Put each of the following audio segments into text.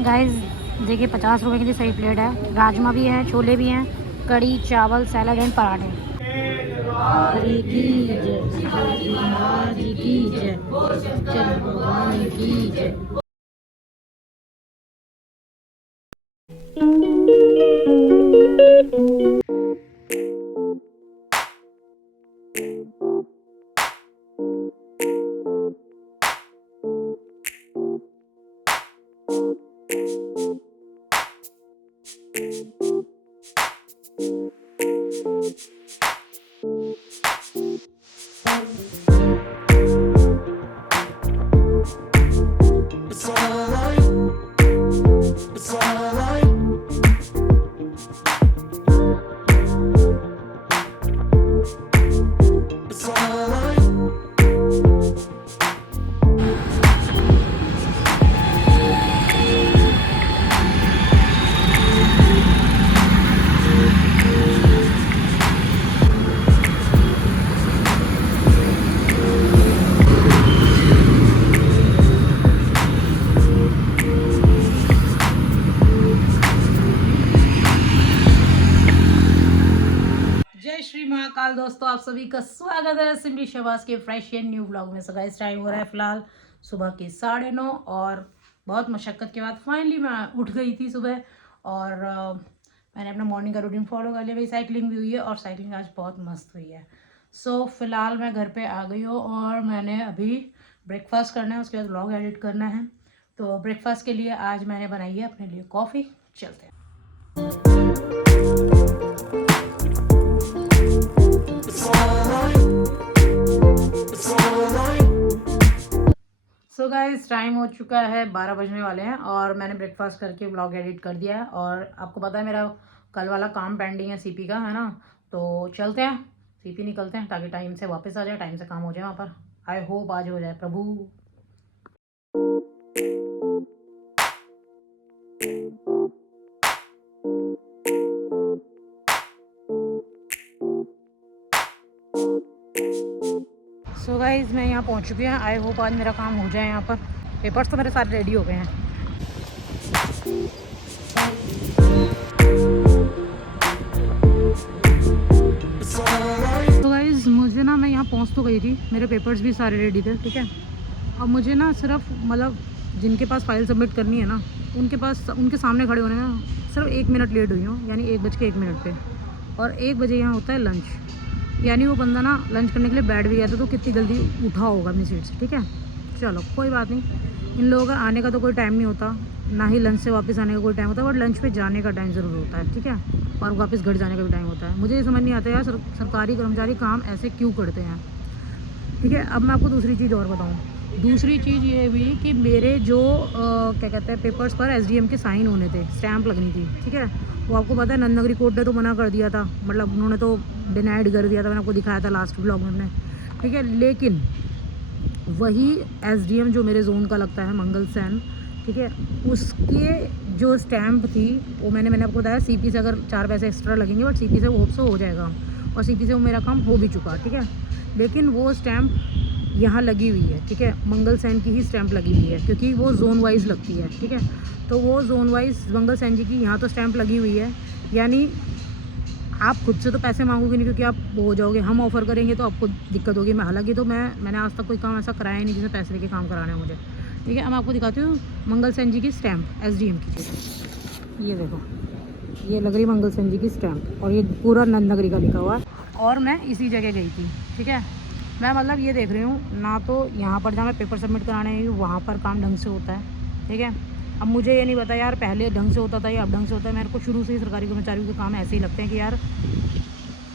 Guys देखिए 50 रुपए की भी सही प्लेट है। राजमा भी है, छोले भी हैं, कड़ी, चावल, सैलड एंड पराठे। हरी की जय, महाराज की जय, चल भगवान की जय। जय श्री महाकाल दोस्तों, आप सभी का स्वागत है सिमरी शहबाज के फ्रेश एंड न्यू ब्लॉग में। सगा इस टाइम हो रहा है फिलहाल सुबह के 9:30 और बहुत मशक्क़त के बाद फाइनली मैं उठ गई थी सुबह और मैंने अपना मॉर्निंग का रूटीन फॉलो कर लिया। मेरी साइकिलिंग भी हुई है और साइकिलिंग आज बहुत मस्त हुई है। सो फिलहाल मैं घर पे आ गई हूँ और मैंने अभी ब्रेकफास्ट करना है, उसके बाद ब्लॉग एडिट करना है। तो ब्रेकफास्ट के लिए आज मैंने बनाई है अपने लिए कॉफ़ी। चलते हैं। सो गाइस टाइम हो चुका है 12 बजने वाले हैं और मैंने ब्रेकफास्ट करके व्लॉग एडिट कर दिया है। और आपको पता है मेरा कल वाला काम पेंडिंग है सीपी का, है ना। तो चलते हैं सीपी निकलते हैं ताकि टाइम से वापस आ जाए, टाइम से काम हो जाए वहाँ पर। आई होप आज हो जाए प्रभु। सो गाइस मैं यहाँ पहुँच चुकी हूँ। आई होप आज मेरा काम हो जाए यहाँ पर। पेपर्स तो मेरे सारे रेडी हो गए हैं। तो गाइस मुझे ना, मैं यहाँ पहुँच तो गई थी, मेरे पेपर्स भी सारे रेडी थे, ठीक है। अब मुझे ना सिर्फ मतलब जिनके पास फाइल सबमिट करनी है ना, उनके सामने खड़े होने में सिर्फ 1 मिनट लेट हुई हूँ, यानी 1:01 पे। और 1 बजे यहाँ होता है लंच, यानी वो बंदा ना लंच करने के लिए बैठ भी गया था, तो कितनी जल्दी उठा होगा अपनी सीट से, ठीक है। चलो कोई बात नहीं, इन लोगों का आने का तो कोई टाइम नहीं होता, ना ही लंच से वापस आने का कोई टाइम होता है, बट लंच पे जाने का टाइम ज़रूर होता है, ठीक है। और वापस घर जाने का भी टाइम होता है। मुझे ये समझ नहीं आता यार, सरकारी कर्मचारी काम ऐसे क्यों करते हैं, ठीक है। अब मैं आपको दूसरी चीज़ और बताऊँ। दूसरी चीज़ ये हुई कि मेरे जो क्या कहते हैं पेपर्स पर एसडीएम के साइन होने थे, स्टैंप लगनी थी, ठीक है। वो आपको पता है नंदनगरी कोर्ट ने तो मना कर दिया था, मतलब उन्होंने तो डिनाइड कर दिया था, मैंने आपको दिखाया था लास्ट ब्लॉग में, ठीक है। लेकिन वही एसडीएम जो मेरे जोन का लगता है, मंगल सैन, ठीक है, उसके जो स्टैंप थी वो मैंने आपको बताया सीपी से अगर 4 पैसे एक्स्ट्रा लगेंगे, बट सीपी से वो होप से हो जाएगा और सीपी से वो मेरा काम हो भी चुका, ठीक है। लेकिन वो स्टैंप यहाँ लगी हुई है, ठीक है, मंगल सैन की ही स्टैंप लगी हुई है, क्योंकि वो जोन वाइज लगती है, ठीक है। तो वो जोन वाइज मंगल सैन जी की यहाँ तो स्टैंप लगी हुई है, यानी आप खुद से तो पैसे मांगोगे नहीं, क्योंकि आप वो हो जाओगे, हम ऑफ़र करेंगे तो आपको दिक्कत होगी। मैं हालांकि तो मैंने आज तक कोई काम ऐसा कराया नहीं जिसमें पैसे लेके काम कराना है मुझे, ठीक है। अब मैं आपको दिखाती हूँ मंगल सैन जी की स्टैंप एसडीएम की। ये देखो, ये लग रही मंगल सैन जी की स्टैंप और ये पूरा नंदनगरी का लिखा हुआ है। और मैं इसी जगह गई थी, ठीक है। मैं मतलब ये देख रही हूँ ना, तो यहाँ पर जहाँ मैं पेपर सबमिट कराने आई हूँ वहाँ पर काम ढंग से होता है, ठीक है। अब मुझे ये नहीं पता यार पहले ढंग से होता था या अब ढंग से होता है। मेरे को शुरू से ही सरकारी कर्मचारियों के काम ऐसे ही लगते हैं कि यार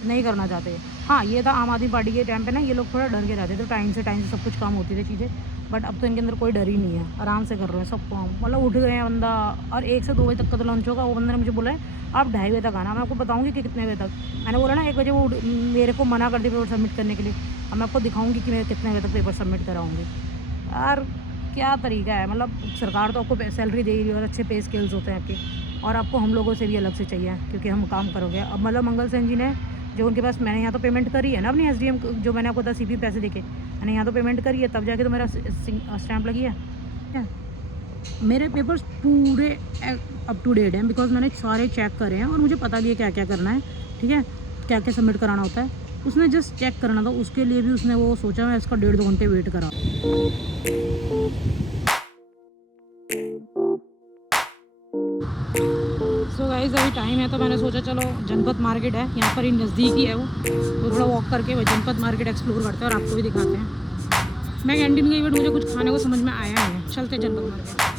नहीं करना चाहते। हाँ ये था आम आदमी पार्टी के टाइम पे ना, ये लोग थोड़ा डर के रहते थे, टाइम से सब कुछ काम होती थी चीज़ें। बट अब तो इनके अंदर कोई डर ही नहीं है, आराम से कर रहे हैं सब काम। मतलब उठ गए हैं बंदा, और 1 से 2 बजे तक का तो लंच होगा। वो बंदे ने मुझे बोला है आप 2:30 बजे तक आना। मैं आपको बताऊँगी कि कितने बजे तक। मैंने बोला ना 1 बजे वो मेरे को मना कर दी पेपर सबमिट करने के लिए। अब मैं आपको दिखाऊँगी कि मैं कितने बजे तक पेपर सबमिट कराऊँगी। यार क्या तरीका है, मतलब सरकार तो आपको सैलरी दे रही है और अच्छे पे स्केल्स होते हैं आपके, और आपको हम लोगों से भी अलग से चाहिए क्योंकि हम काम करोगे। अब मतलब मंगल सेन जी ने जो उनके पास मैंने यहाँ तो पेमेंट करी है ना अपनी SDM जो मैंने आपको 10 CP पैसे देके मैंने यहाँ तो पेमेंट करी है, तब जाके तो मेरा स्टैंप लगी है। मेरे पेपर्स पूरे अप टू डेट हैं बिकॉज मैंने सारे चेक करे हैं और मुझे पता भी है क्या क्या करना है, ठीक है, क्या क्या सबमिट कराना होता है। उसने जस्ट चेक करना था, उसके लिए भी उसने वो सोचा मैं इसका 1.5-2 घंटे वेट करा। सो गाइस अभी टाइम है तो मैंने सोचा चलो जनपद मार्केट है यहाँ पर ही नज़दीक ही है वो, तो थोड़ा वॉक करके वो जनपद मार्केट एक्सप्लोर करते हैं और आपको भी दिखाते हैं। मैं कैंटीन गई बट मुझे कुछ खाने को समझ में आया नहीं है। चलते जनपद मार्केट।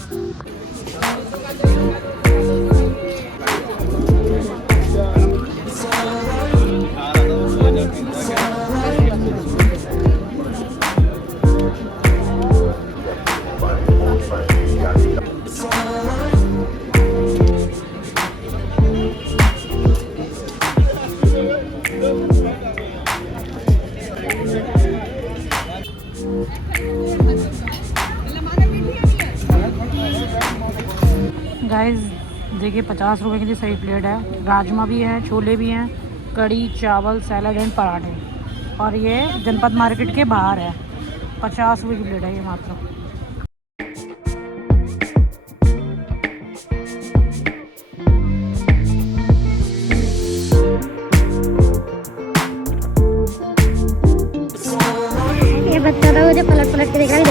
गाइस देखिए 50 रुपये की सही प्लेट है, राजमा भी है, छोले भी हैं, कड़ी चावल सैलड एंड पराठे, और ये जनपद मार्केट के बाहर है। 50 रुपये की प्लेट है ये मात्र। ये बच्चा तो मुझे पलट पलट के देख रहा है,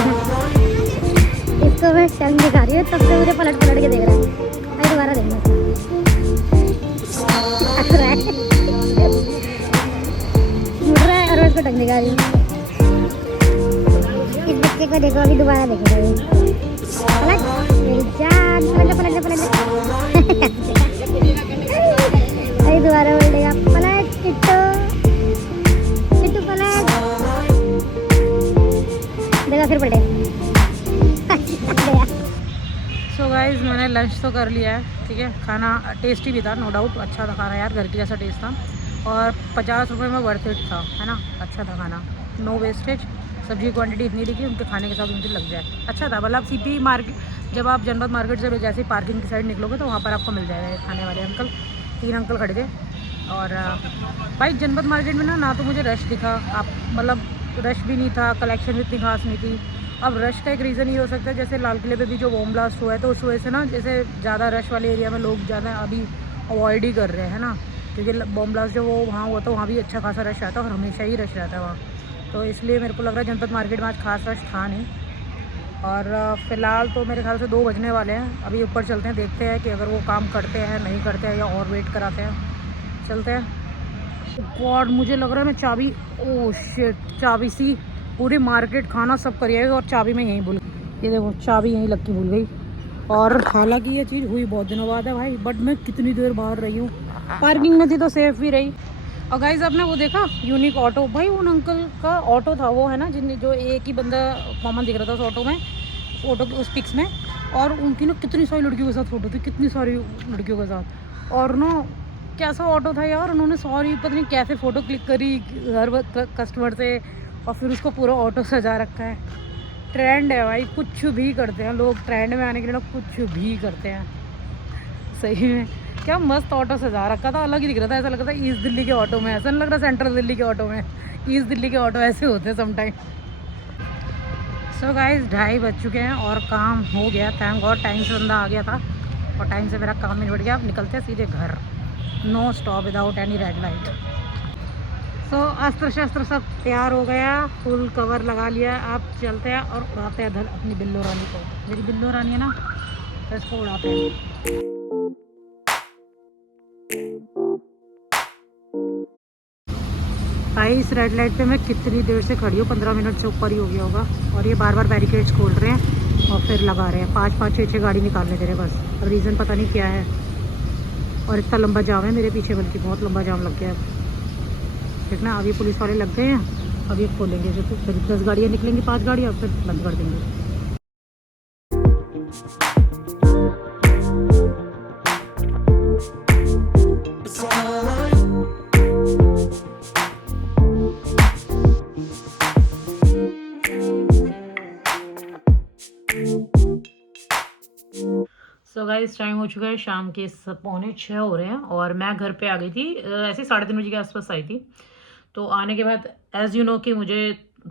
इसको मैं शर्म दिखा रही हूँ तब से मुझे पलट पलट के देख रहा है। अरे दोबारा देखना हंस रहा है, मुड़ रहा है और मैं इसको टंग दिखा रही हूँ। इस बच्चे को देखो अभी दोबारा देखेगा ये। पलट मेरी जान, पलट पलट पलट अरे दोबारा बोलेगा पलट टिट्टू टिट्टू पलट, देखा फिर पलटे। सो गाइस मैंने लंच तो कर लिया है, ठीक है, खाना टेस्टी भी था, नो डाउट अच्छा था खाना यार, घर की जैसा टेस्ट था, और 50 रुपये में वर्थ इट था, है ना, अच्छा था खाना, नो वेस्टेज। सब्जी की क्वांटिटी इतनी थी कि उनके खाने के साथ उनके लग जाए, अच्छा था। मतलब CP मार्केट जब आप जनपद मार्केट से जैसे ही पार्किंग की साइड निकलोगे तो वहाँ पर आपको मिल जाएगा खाने वाले अंकल, 3 अंकल खड़े थे। और भाई जनपद मार्केट में ना तो मुझे रश दिखा, आप मतलब रश भी नहीं था, कलेक्शन भी इतनी खास नहीं थी। अब रश का एक रीज़न ये हो सकता है जैसे लाल किले पे भी जो बॉम्ब ब्लास्ट हुआ है तो उस वजह से ना जैसे ज़्यादा रश वाले एरिया में लोग ज़्यादा अभी अवॉइड ही कर रहे हैं ना, क्योंकि बॉम्ब ब्लास्ट जो वो वहाँ हुआ था वहाँ भी अच्छा खासा रश आता है और हमेशा ही रश रहता है वहाँ, तो इसलिए मेरे को लग रहा है जनपद मार्केट में आज खास रश था नहीं। और फ़िलहाल तो मेरे ख्याल से 2 बजने वाले हैं, अभी ऊपर चलते हैं, देखते हैं कि अगर वो काम करते हैं नहीं करते हैं या और वेट कराते हैं। चलते हैं। गॉड मुझे लग रहा है मैं चाबी, ओह शिट, चाबी सी पूरी मार्केट खाना सब करिएगा और चाबी मैं यहीं भूल, ये देखो चाबी यहीं लग के भूल गई। और हालांकि ये चीज़ हुई बहुत दिनों बाद है भाई, बट मैं कितनी देर बाहर रही हूँ, पार्किंग में थी तो सेफ भी रही। और गाइस आपने वो देखा यूनिक ऑटो, भाई उन अंकल का ऑटो था वो, है ना, जिन जो एक ही बंदा कॉमन दिख रहा था उस ऑटो में, फोटो उस पिक्स में, और उनकी ना कितनी सारी लड़कियों के साथ फ़ोटो थी, कितनी सारी लड़कियों के साथ। और ना कैसा ऑटो था यार, उन्होंने सॉरी पता नहीं कैसे फ़ोटो क्लिक करी हर कस्टमर से और फिर उसको पूरा ऑटो सजा रखा है। ट्रेंड है भाई, कुछ भी करते हैं लोग, ट्रेंड में आने के लिए लोग कुछ भी करते हैं सही में। क्या मस्त ऑटो सजा रखा था, अलग ही दिख रहा था, ऐसा लग रहा था ईस्ट दिल्ली के ऑटो में, ऐसा नहीं लग रहा सेंट्रल दिल्ली के ऑटो में, ईस्ट दिल्ली के ऑटो ऐसे होते हैं समटाइम। सो गाइस 2:30 बज चुके हैं और काम हो गया, थैंक गॉड, टाइम से बंदा आ गया था और टाइम से मेरा काम निपट गया। अब निकलते हैं सीधे घर, no stop without any red light. So अस्त्र शस्त्र सब तैयार हो गया, फुल कवर लगा लिया, आप चलते हैं और उड़ाते हैं इधर अपनी बिल्लो रानी को। मेरी बिल्लो रानी है ना, तो इसको उड़ाते हैं। भाई इस रेड लाइट पे मैं कितनी देर से खड़ी हूँ, 15 मिनट से ऊपर ही हो गया होगा, और ये बार बार बैरिकेड्स खोल रहे हैं और फिर लगा रहे हैं, 5-5, 6-6 गाड़ी निकालने दे रहे हैं बस। अब रीज़न पता नहीं क्या है, और इतना लंबा जाम है मेरे पीछे, बल्कि बहुत लंबा जाम लग गया है। देखना अभी पुलिस वाले लग गए हैं, अभी खोलेंगे जो, फिर 10 गाड़ियाँ निकलेंगी, 5 गाड़ियाँ, फिर बंद कर देंगे। सो गाइस गाइस टाइम हो चुका है शाम के 5:45 हो रहे हैं और मैं घर पे आ गई थी, ऐसे 3:30 बजे के आसपास आई थी। तो आने के बाद एज़ यू नो कि मुझे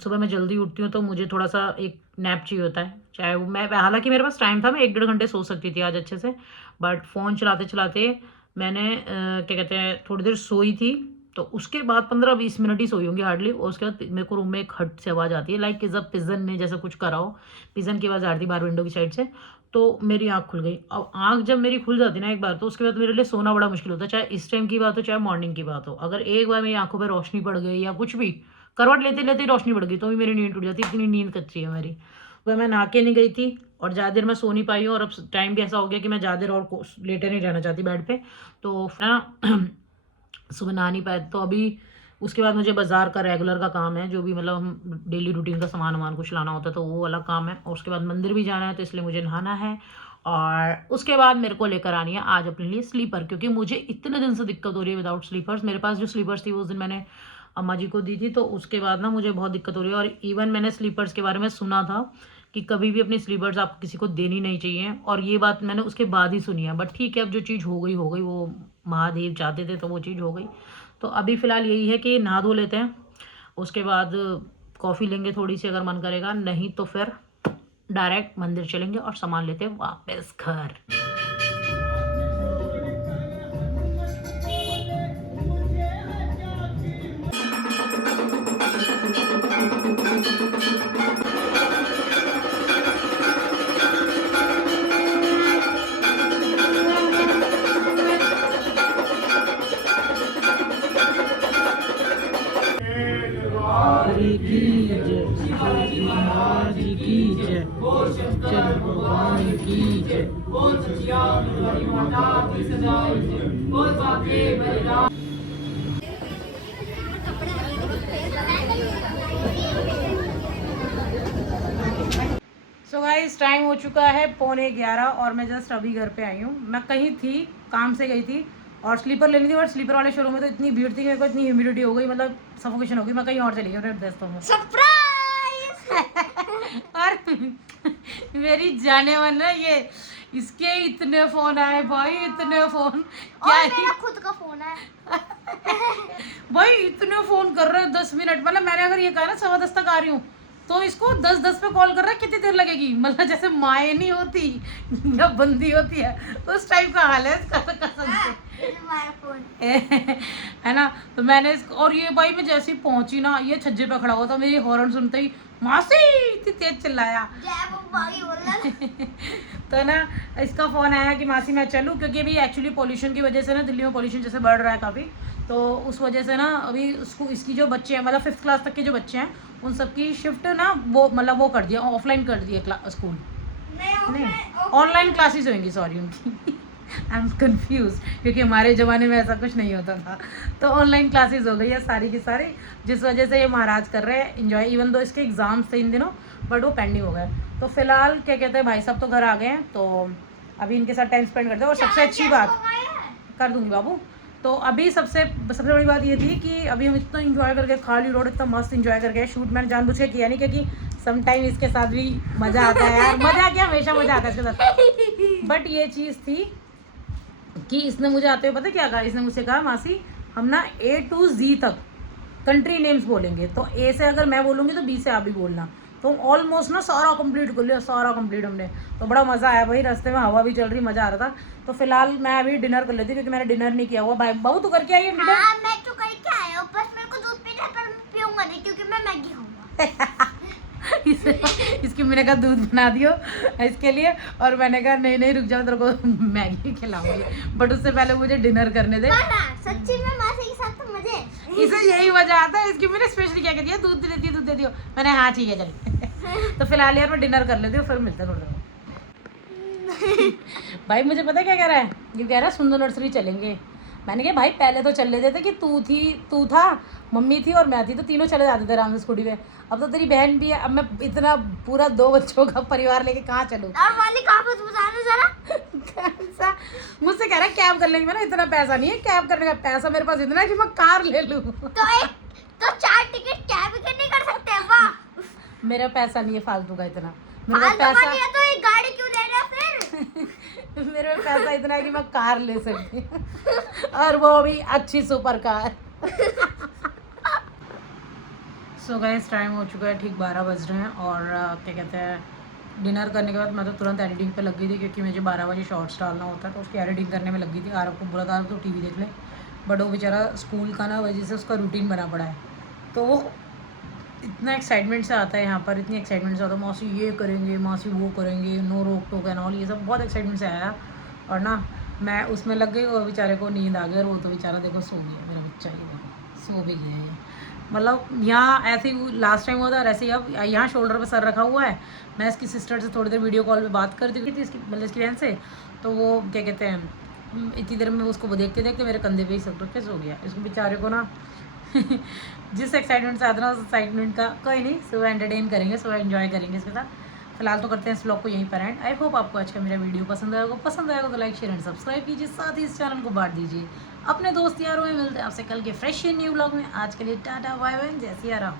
सुबह मैं जल्दी उठती हूँ तो मुझे थोड़ा सा एक नैप चाहिए होता है, चाहे वो मैं, हालांकि मेरे पास टाइम था, मैं 1-1.5 घंटे सो सकती थी आज अच्छे से, बट फ़ोन चलाते चलाते मैंने क्या कहते हैं थोड़ी देर सोई थी। तो उसके बाद 15-20 मिनट ही सोई होंगी हार्डली, और उसके बाद मेरे को रूम में एक हट से आवाज़ आती है, लाइक जब पिजन ने जैसा कुछ करा हो, पिजन की आवाज़ आ रही थी बाहर विंडो की साइड से। तो मेरी आँख खुल गई। अब आँख जब मेरी खुल जाती ना एक बार, तो उसके बाद मेरे लिए सोना बड़ा मुश्किल होता है, चाहे इस टाइम की बात हो चाहे मॉर्निंग की बात हो। अगर एक बार मेरी आँखों पे रोशनी पड़ गई या कुछ भी, करवट लेते लेते ही रोशनी पड़ गई, तो भी मेरी नींद टूट जाती है, इतनी नींद कच्ची है मेरी। वह मैं नहा के नहीं गई थी और ज़्यादा देर मैं सो नहीं पाई हूँ, और अब टाइम भी ऐसा हो गया कि मैं ज़्यादा देर और लेटे नहीं रहना चाहती बेड पे। तो ना सुबह नहा नहीं पाए, तो अभी उसके बाद मुझे बाज़ार का रेगुलर का काम है, जो भी मतलब हम डेली रूटीन का सामान वामान कुछ लाना होता है, तो वो अलग काम है। और उसके बाद मंदिर भी जाना है, तो इसलिए मुझे नहाना है। और उसके बाद मेरे को लेकर आनी है आज अपने लिए स्लीपर, क्योंकि मुझे इतने दिन से दिक्कत हो रही है विदाउट स्लीपर्स। मेरे पास जो स्लीपर्स थी उस दिन मैंने अम्मा जी को दी थी, तो उसके बाद ना मुझे बहुत दिक्कत हो रही है। और इवन मैंने स्लीपर्स के बारे में सुना था कि कभी भी अपनी स्लीपर्स आपको किसी को देनी नहीं चाहिए, और ये बात मैंने उसके बाद ही सुनी है। बट ठीक है, अब जो चीज़ हो गई, वो महादेव चाहते थे तो वो चीज़ हो गई। तो अभी फ़िलहाल यही है कि नहा धो लेते हैं, उसके बाद कॉफ़ी लेंगे थोड़ी सी अगर मन करेगा, नहीं तो फिर डायरेक्ट मंदिर चलेंगे और सामान लेते हैं वापस घर। सो गाइस टाइम हो चुका है 11:15 और मैं जस्ट अभी घर पे आई हूँ। मैं कहीं थी, काम से गई थी और स्लीपर लेनी थी, और स्लीपर वाले शोरूम में तो इतनी भीड़ थी कि मेरे को इतनी ह्यूमिडिटी हो गई, मतलब सफोकेशन हो गई। मैं कहीं और चली गई अपने दोस्तों में। और मेरी जाने वाला ये, इसके इतने फोन आए भाई, इतने फोन, क्या और मेरा खुद का फोन है। भाई इतने फोन कर रहे हैं 10 मिनट, मतलब मैंने अगर ये कहा ना 10:15 तक आ रही हूँ, तो इसको 10:10 पे कॉल कर रहा है, कितनी देर लगेगी, मतलब जैसे माए नहीं होती या बंदी होती है, तो उस टाइप का हाल है इसका कसम से। है ना। तो मैंने और ये भाई मैं जैसे ही पहुंची ना, ये छज्जे पे खड़ा हुआ था, मेरी हॉर्न सुनते ही मासी इतनी तेज चिल्लाया। तो ना इसका फ़ोन आया कि मासी मैं चलूँ, क्योंकि अभी एक्चुअली पॉल्यूशन की वजह से ना, दिल्ली में पॉल्यूशन जैसे बढ़ रहा है काफ़ी, तो उस वजह से ना अभी उसको, इसकी जो बच्चे हैं, मतलब 5th क्लास तक के जो बच्चे हैं, उन सबकी शिफ्ट ना वो मतलब वो कर दिया, ऑफलाइन कर दिया स्कूल, नहीं ऑनलाइन क्लासेस होंगी, सॉरी उनकी। आई एम कन्फ्यूज, क्योंकि हमारे ज़माने में ऐसा कुछ नहीं होता था। तो ऑनलाइन क्लासेस हो गई है सारी की सारी, जिस वजह से ये महाराज कर रहे हैं इन्जॉय, इवन दो इसके एग्ज़ाम्स थे इन दिनों, बट वो पेंडिंग हो गए। तो फिलहाल क्या कहते हैं, भाई साहब तो घर आ गए हैं, तो अभी इनके साथ टाइम स्पेंड करते हैं। और सबसे अच्छी बात कर दूँगी बाबू, तो अभी सबसे बड़ी बात ये थी कि अभी हम इतना इंजॉय करके, खाली रोड इतना मस्त इंजॉय करके, शूट मैंने जानबूझ के किया नहीं, क्योंकि सम टाइम इसके साथ भी मज़ा आता है यार, मज़ा क्या, हमेशा मज़ा आता है इसके साथ। बट ये चीज़ थी कि इसने मुझे आते हुए पता क्या कहा, इसने मुझसे कहा मासी हम ना A to Z तक कंट्री नेम्स बोलेंगे, तो A से अगर मैं बोलूँगी तो B से आप भी बोलना। तो ऑलमोस्ट ना सारा कंप्लीट कर लिया, सारा कंप्लीट हमने। तो बड़ा मज़ा आया भाई, रास्ते में हवा भी चल रही, मज़ा आ रहा था। तो फिलहाल मैं अभी डिनर कर लेती हूँ, क्योंकि मैंने डिनर नहीं किया हुआ। भाई बाबू तू करके आई है डिनर? हाँ, मैं तो करके आया हूँ, बस मेरे को दूध पीना है, पर मैं पीऊंगा नहीं क्योंकि मैं मैगी खाऊंगा। इसकी मैंने कहा दूध बना दियो इसके लिए, और मैंने कहा नहीं रुक जाओ, तेरे को मैगी खिलाऊंगी, बट उससे पहले मुझे डिनर करने दे। सच्ची में मासी के साथ तो मजे, इसे यही मजा आता है। इसकी मैंने स्पेशली क्या कहती है, दूध दे दियो, मैंने हाँ ठीक है चल। तो फिलहाल यार मैं डिनर कर लेती हूँ, फिर मिलते हैं थोड़ी देर। भाई मुझे पता क्या कह रहा है, ये कह रहा है सुंदर नर्सरी चलेंगे। मैंने कहा भाई पहले तो चल लेते थे कि तू था, मम्मी थी और मैं थी, तो तीनों चले जाते थे आराम से स्कूटी पे। अब तो तेरी बहन भी है, अब मैं इतना पूरा 2 बच्चों का परिवार लेके कहाँ चलूँ? और मालिक आप बताना जरा। मुझसे कह रहा है कैब कर लेंगे। मैंने इतना पैसा नहीं है कैब करने का, पैसा मेरे पास इतना है कि मैं कार ले लूँ। तो 4 टिकट कैब के नहीं कर सकते? वाह, मेरा पैसा नहीं है फालतू का इतना, मेरा पैसा तो एक गाड़ी क्यों ले रहा फिर? मेरे में पैसा इतना है कि मैं कार ले सकती हूँ और वो भी अच्छी super car. So guys time हो चुका है ठीक 12 बज रहे हैं और क्या कहते हैं डिनर करने के बाद मैं तो तुरंत एडिटिंग पे लग गई थी क्योंकि मुझे 12 बजे शॉर्ट्स डालना होता है तो उसकी एडिटिंग करने में लगी थी। आरव को बोला था तो टीवी देख ले बट वो बेचारा स्कूल का ना वजह से उसका रूटीन बना पड़ा है तो वो इतना एक्साइटमेंट से आता है यहाँ पर, इतनी एक्साइटमेंट से आता है मौसी ये करेंगे मासी वो करेंगे नो रोक टोक एंड ऑल, ये सब बहुत एक्साइटमेंट से आया और ना मैं उसमें लग गई और बेचारे को नींद आ गई और वो तो बेचारा देखो सो गया मेरा बच्चा, ये देखो सो भी गया है। मतलब यहाँ ऐसे ही लास्ट टाइम हुआ था और ऐसे ही अब यहाँ शोल्डर पे सर रखा हुआ है। मैं इसकी सिस्टर से थोड़ी देर वीडियो कॉल पे बात कर दी थी इसकी मतलब इसकी बहन से, तो वो क्या कहते हैं इतनी देर में उसको देखते देखते मेरे कंधे पे ही सब रख के सो गया। इसको बेचारे को ना जिस एक्साइटमेंट से आता ना उस एक्साइटमेंट का कोई नहीं, सुबह एंटरटेन करेंगे, सुबह एंजॉय करेंगे इसके साथ। फिलहाल तो करते हैं इस ब्लॉग को यहीं पर एंड। आई होप आपको आज का मेरा वीडियो पसंद आएगा तो लाइक शेयर एंड सब्सक्राइब कीजिए, साथ ही इस चैनल को बांट दीजिए अपने दोस्त यारों में। मिलते हैं आपसे कल के फ्रेश न्यू ब्लॉग में। आज के लिए टाटा बाय बाय, जय सिया राम।